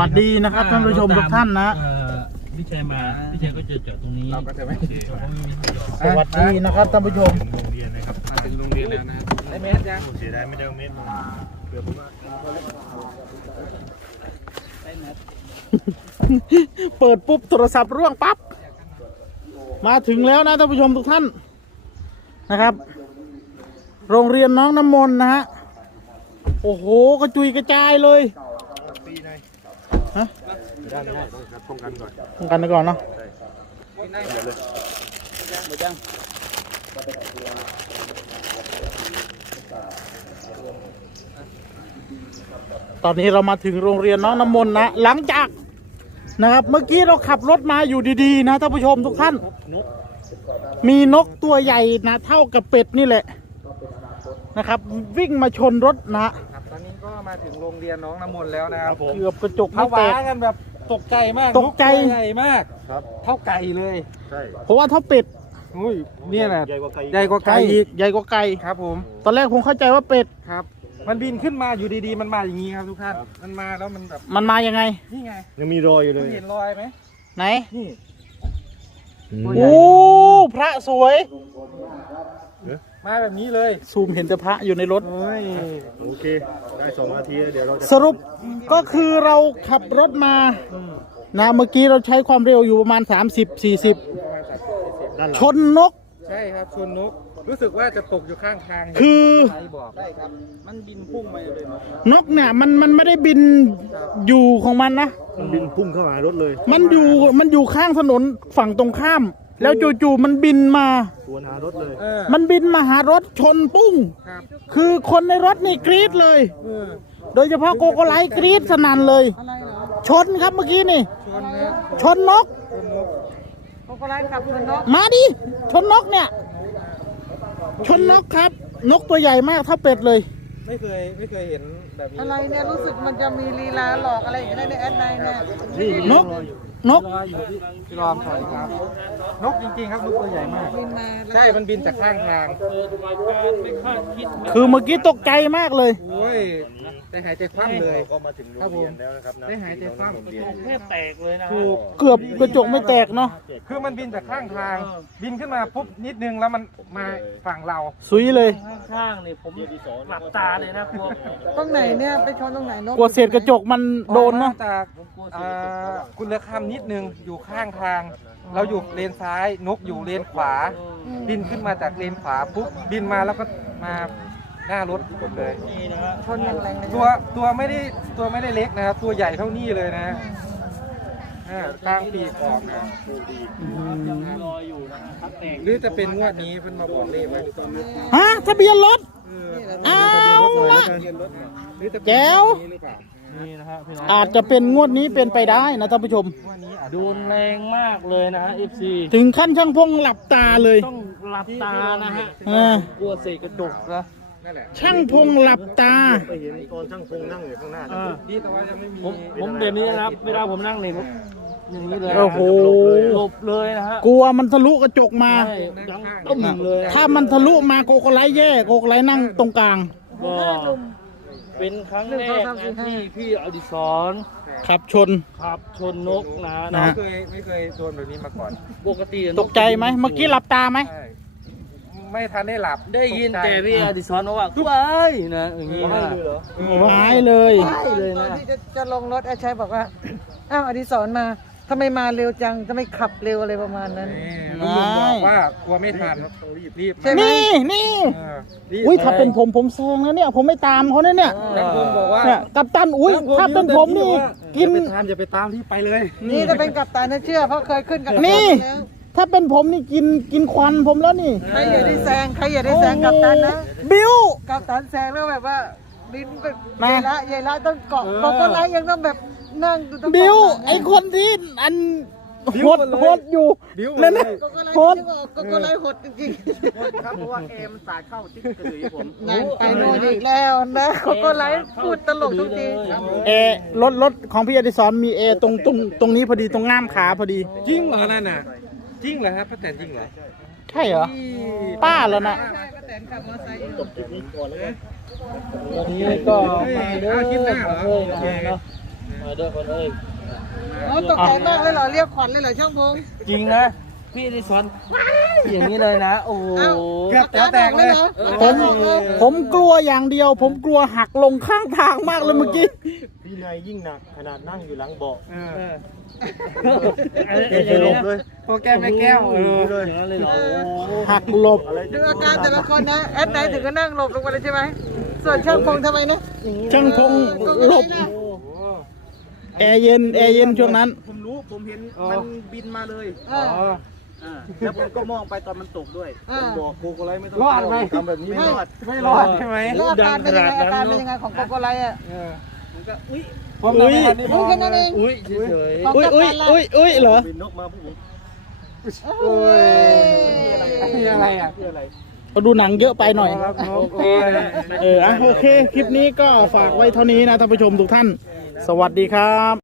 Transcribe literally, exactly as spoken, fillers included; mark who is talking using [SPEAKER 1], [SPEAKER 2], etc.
[SPEAKER 1] วัสดีนะครับท่านผู้ชมทุกท่านนะ
[SPEAKER 2] พี่ชัยมาพี่ชัยก็จะจอดตรงนี้เราก็จะไม่
[SPEAKER 1] สวัสดีนะครับท่านผู้ชม
[SPEAKER 3] โรงเรียนนะครับมาถึงโรงเรียนแล้วนะได้เมตรยังเสียดายไม่ได้เมตรเกือบผมว่า
[SPEAKER 1] เปิดปุ๊บโทรศัพท์ร่วงปั๊บมาถึงแล้วนะท่านผู้ชมทุกท่านนะครับโรงเรียนน้องน้ำมนต์นะฮะโอ้โหกระจุยกระจายเลยฮะ
[SPEAKER 3] ไม่ได้ไม่ได้ต้องป้องกันก่อน
[SPEAKER 1] ป้องกันไปก่อนเนาะตอนนี้เรามาถึงโรงเรียนน้องน้ำมนต์นะหลังจากนะครับเมื่อกี้เราขับรถมาอยู่ดีๆนะท่านผู้ชมทุกท่านมีนกตัวใหญ่นะเท่ากับเป็ดนี่แหละนะครับวิ่งมาชนรถนะ
[SPEAKER 4] ตอนนี้ก็มาถึงโรงเรียนน้องน้ำมนต์แล้วนะครับ
[SPEAKER 1] เกือบกระจก
[SPEAKER 4] ไม่แตกกันแบบตกใจมาก
[SPEAKER 1] ตกใจ
[SPEAKER 4] ใหญ่มาก
[SPEAKER 3] ครับ
[SPEAKER 4] เท่าไก่เลย
[SPEAKER 3] ใช่
[SPEAKER 1] เพราะว่าเท่าเป็ด
[SPEAKER 4] อุ้ยนี่แหละ
[SPEAKER 3] ใหญ่กว่าไก่
[SPEAKER 4] ใหญ่กว่าไก่
[SPEAKER 1] อีกใหญ่กว่าไก่
[SPEAKER 4] ครับผม
[SPEAKER 1] ตอนแรกผมเข้าใจว่าเป็ด
[SPEAKER 4] ครับมันบินขึ้นมาอยู่ดีๆมันมาอย่างนี้ครับทุกท่านมันมาแล้วมันแบบ
[SPEAKER 1] มันมายังไง
[SPEAKER 4] นี่ไง
[SPEAKER 3] ยังมีรอยอยู่เลย
[SPEAKER 4] เห็นรอยไหม
[SPEAKER 1] ไหน
[SPEAKER 4] นี่
[SPEAKER 1] โอ้พระสวย
[SPEAKER 4] มาแบบนี้เลย
[SPEAKER 1] ซูมเห็นแต่พระอยู่ในรถ
[SPEAKER 3] โอเคได้สองนาทีเดี๋ยวเราจะ
[SPEAKER 1] สรุปก็คือเราขับรถมานะเมื่อกี้เราใช้ความเร็วอยู่ประมาณสามสิบ สี่สิบชนนก
[SPEAKER 4] ใช่ครับชนนกรู้สึกว่าจะตกอยู่ข้างทาง
[SPEAKER 1] คือ
[SPEAKER 4] ใช่ครับมันบินพุ่งมาเลย
[SPEAKER 1] นกเนี่ยมันมันไม่ได้บินอยู่ของมันนะ
[SPEAKER 3] มันบินพุ่งเข้าหารถเลย
[SPEAKER 1] มันอยู่มันอยู่ข้างถนนฝั่งตรงข้ามแล้วจู่ๆมันบินมา
[SPEAKER 3] สวนหารถเลย
[SPEAKER 1] มันบินมาหารถชนปุ้งคือคนในรถนี่กรี๊ดเลยโดยเฉพาะโกโกไลท์กรี๊ดสนั่นเลยชนครับเมื่อกี้นี่ชนนก
[SPEAKER 4] โกโกไลท์ขับชนนก
[SPEAKER 1] มาดิชนนกเนี่ยชนนกครับนกตัวใหญ่มากเท่าเป็ดเลย
[SPEAKER 4] ไม่เคยไม่เคยเห็นแบบนี้
[SPEAKER 5] อะไรเนี่ยรู้สึกมันจะมีลีลาหลอกอะไรอย่างเงี้ยในแอดไลน์เนี่ย
[SPEAKER 1] นกนก
[SPEAKER 4] พี่รอมสวัสดีครับนกจริงๆครับนกตัวใหญ่มากใช่มันบินจากข้างทาง
[SPEAKER 1] คือเมื่อกี้ตกใจมากเลย
[SPEAKER 4] โอ้ยได้หายใจคว่ำเลย
[SPEAKER 3] ก็มาถึงโรงเรียนแล้วนะครับ
[SPEAKER 4] ได้หายใจคว่ำ
[SPEAKER 2] แค่แตกเลยนะ
[SPEAKER 1] เกือบกระจกไม่แตกเนาะ
[SPEAKER 4] คือมันบินจากข้างทางบินขึ้นมาปุ๊บนิดนึงแล้วมันมาฝั่งเรา
[SPEAKER 1] ซุยเลย
[SPEAKER 2] ข้างๆนี่ผมหลับตาเลยนะกลัว
[SPEAKER 5] ตรงไหนเนี่ยไปชนตรงไหนนก
[SPEAKER 1] กลัวเศษกระจกมันโดนเนาะ
[SPEAKER 4] จากกุลคำนิดนึงอยู่ข้างทางเราอยู่เลนซ้ายนกอยู่เลนขวาบินขึ้นมาจากเลนขวาปุ๊บบินมาแล้วก็มาหน้ารถผมเลย
[SPEAKER 5] ชนแรงๆ
[SPEAKER 4] ตัวตัวไม่ได้ตัวไม่ได้เล็กนะครับตัวใหญ่เท่านี้เลยนะกลางปีกออกนะ
[SPEAKER 2] รออยู่นะครับ
[SPEAKER 4] หรือจะเป็นงวดนี้เพิ่นมาบอกเลขไว้
[SPEAKER 1] ฮะทะเบียนรถอ้าวละแก้วอาจจะเป็นงวดนี้เป็นไปได้นะท่านผู้ชม
[SPEAKER 2] โดนแรงมากเลยนะฮะ เอฟ ซี
[SPEAKER 1] ถึงขั้นช่างพงหลับตาเลย
[SPEAKER 2] ต้องหลับตานะฮะกลัวเศษกระจกนะ
[SPEAKER 1] ช่างพงหลับตา
[SPEAKER 3] ไปเห็นตอนช่างพงนั่งอยู่ข้างหน้า
[SPEAKER 4] ดีแต่ว่าจะไม่มี
[SPEAKER 2] ผมผมเดี๋ยวนี้นะครับเวลาผมนั่งในรถอย่างนี้เลย
[SPEAKER 1] โอ้โห
[SPEAKER 2] หลบเลยนะฮะ
[SPEAKER 1] กลัวมันทะลุกระจกมา
[SPEAKER 2] ต้มเลย
[SPEAKER 1] ถ้ามันทะลุมาโกโกไลท์แย่โกโกไลท์นั่งตรงกลาง
[SPEAKER 2] ก็เป็นครั้งแรกที่พี่อดิศร
[SPEAKER 1] ขับชน
[SPEAKER 2] ขับชนนกนะ
[SPEAKER 4] ไม่เคยไม่เคยโดนแบบนี้มาก่อน
[SPEAKER 2] ปกติ
[SPEAKER 1] ตกใจไหมเมื่อกี้หลับตาไหม
[SPEAKER 4] ไม่ทันได้หลับ
[SPEAKER 2] ได้ยินแต่พี่อดิศรบอกว่าว้ายนะอย่างนี้นะ
[SPEAKER 1] ว้ายเลย
[SPEAKER 5] เลยนะที่จะจะลงรถอาชัยบอกว่าอ้าวอดิศรมาทำไมมาเร็วจังทำไมขับเร็วอะไรประมาณนั้น
[SPEAKER 4] ลุงบอกว่ากลัวไม่ทันรีบรีบ
[SPEAKER 1] นี่นี่อุ้ยถ้าเป็นผมผมแซงแล้วเนี่ยผมไม่ตามเขาเนี่ยเนี่ย
[SPEAKER 4] ลุงบอกว่า
[SPEAKER 1] กัปตันอุ้ยถ้าเป็นผมนี่กิน
[SPEAKER 4] ทานอย่าไปตามที่ไปเลย
[SPEAKER 5] นี่จะเป็นกัปตันนะเชื่อเพราะเคยขึ้นกับ
[SPEAKER 1] นี่ถ้าเป็นผมนี่กินกินควันผมแล้วนี่
[SPEAKER 5] ใครอย่าได้แซงใครอย่าได้แซงกัปตันนะ
[SPEAKER 1] บิว
[SPEAKER 5] กัปตันแซงแล้วแบบว่าบินแบบเยละเยละต้องเกาะโกโกไลท์ยังต้องแบบนั่งดูต้อง
[SPEAKER 1] บิวไอคนที่อันหดหดอยู่นั่นนะหด
[SPEAKER 5] โกโกไลท์หดจริง
[SPEAKER 2] ๆครับเพราะว่าเอมสายเข้าจิ๊กกระดือผม
[SPEAKER 5] นั่งไปโน่นอีกแล้วนะโกโกไลท์พูดตลกทุกที
[SPEAKER 1] เอรถรถของพี่อดิศรมีเอตรงตรงตรงนี้พอดีตรงง่ามขาพอดี
[SPEAKER 4] จริงเหรอนั่นน่ะจริงเหรอครับป้าแตนจริงเหรอ
[SPEAKER 1] ใช่เหรอป้าแล้วนะ
[SPEAKER 5] ป้าแตนขับมอเตอร์ไซค์อยู่
[SPEAKER 2] วันนี้ก็มาเด้อเลยนะมาด้วยคนเอ้ย
[SPEAKER 5] โอ้ตกใจมากเลยเหรอเรียกขวัญเลยเหรอช่างพง
[SPEAKER 2] จริงนะพี่อดิศรอย่างนี้เลยนะโอ้โห
[SPEAKER 5] อ้าว
[SPEAKER 4] เกือบจะแตกเลย
[SPEAKER 1] ผมผมกลัวอย่างเดียว ผมกลัวหักลงข้างทางมากเลยเมื่อกี้
[SPEAKER 3] พี่นายยิ่งหนักขนาดนั่งอยู่หลังเบาะ
[SPEAKER 4] เออ
[SPEAKER 3] เอหลบเลย
[SPEAKER 4] โปรแกรมแม่แก้วเออ
[SPEAKER 2] อย่างนั้นเลยเหรอโอ้โห
[SPEAKER 1] หักหลบ
[SPEAKER 5] ดูอาการแต่ละคนนะแอดไหนถึงก็นั่งหลบลงมาเลยใช่ไหมส่วนช่างพงทำไมนะ
[SPEAKER 1] ช่างพงหลบแอร์เย็นแอร์เย็นช่วงนั้น
[SPEAKER 6] ผมรู้ผมเห็นมันบินมาเลย
[SPEAKER 5] เออ
[SPEAKER 4] อ๋อ
[SPEAKER 6] อ่าแล้วผมก็มองไปตอนมันตกด้วย
[SPEAKER 5] อ่า
[SPEAKER 3] บอกโกโกไลไม่ต้อง
[SPEAKER 4] รอดไหม
[SPEAKER 3] ทำแบบนี้
[SPEAKER 5] ไม่
[SPEAKER 3] ไม่รอด
[SPEAKER 4] ไม่รอดใช่ไหม
[SPEAKER 5] แล้วอาการเป็นยังไงอาการเป็นยังไงของโกโกไลอ่ะ
[SPEAKER 4] เออ
[SPEAKER 6] ผมก็อุ้ย
[SPEAKER 4] ผม
[SPEAKER 1] อุ๊ย
[SPEAKER 4] ทำให้ทันได้ม
[SPEAKER 5] รู้
[SPEAKER 4] อง
[SPEAKER 5] แค่นั้นเอง
[SPEAKER 2] อุ้ยเฉย
[SPEAKER 5] ของ
[SPEAKER 1] อุ้ย
[SPEAKER 5] กัป
[SPEAKER 1] อุ้ย
[SPEAKER 5] ตันล่ะ
[SPEAKER 1] อุ้ยอุ้ยเหรอ
[SPEAKER 3] บินนกมาพวกผม
[SPEAKER 5] โอ้ย
[SPEAKER 4] อันนี้อะไรอ่ะ
[SPEAKER 1] ก็ดูหนังเยอะไปหน่อย
[SPEAKER 4] ครับนก
[SPEAKER 1] เอออ่ะโอเค คลิปนี้ก็ฝากไว้เท่านี้นะท่านผู้ชมทุกท่าน สวัสดีครับ